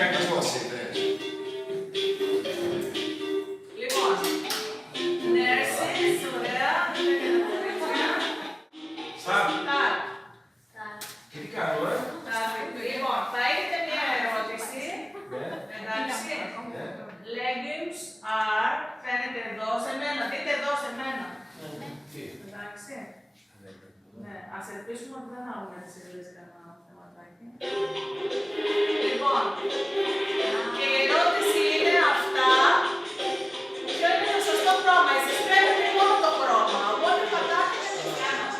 κακός. Λοιπόν, nurses, ωραία, δεν είναι τα κορίτσια. Στάρ. Και τι κάνουμε? Λοιπόν, θα έχετε μια ερώτηση. Εντάξει. Legumes are, φαίνεται εδώ σε μένα, δείτε εδώ σε μένα. Εντάξει. Ναι, ας ελπίσουμε ότι δεν θα έχουμε τις σελίδες κανένα θεματάκι. Λοιπόν, και η ερώτηση είναι αυτά. Ποιο είναι το σωστό χρώμα? Εσείς παίρνετε μόνο το χρώμα, οπότε πατάτε και το κάνετε.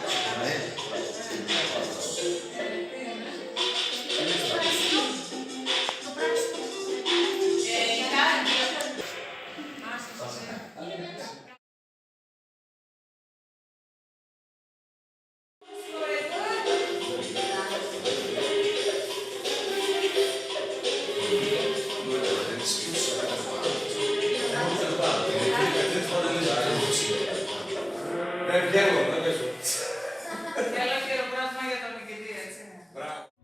Δεν βγαίνω, δεν παίζω. Θέλω χειροκρότημα για τον νικητή, έτσι. Μπράβο.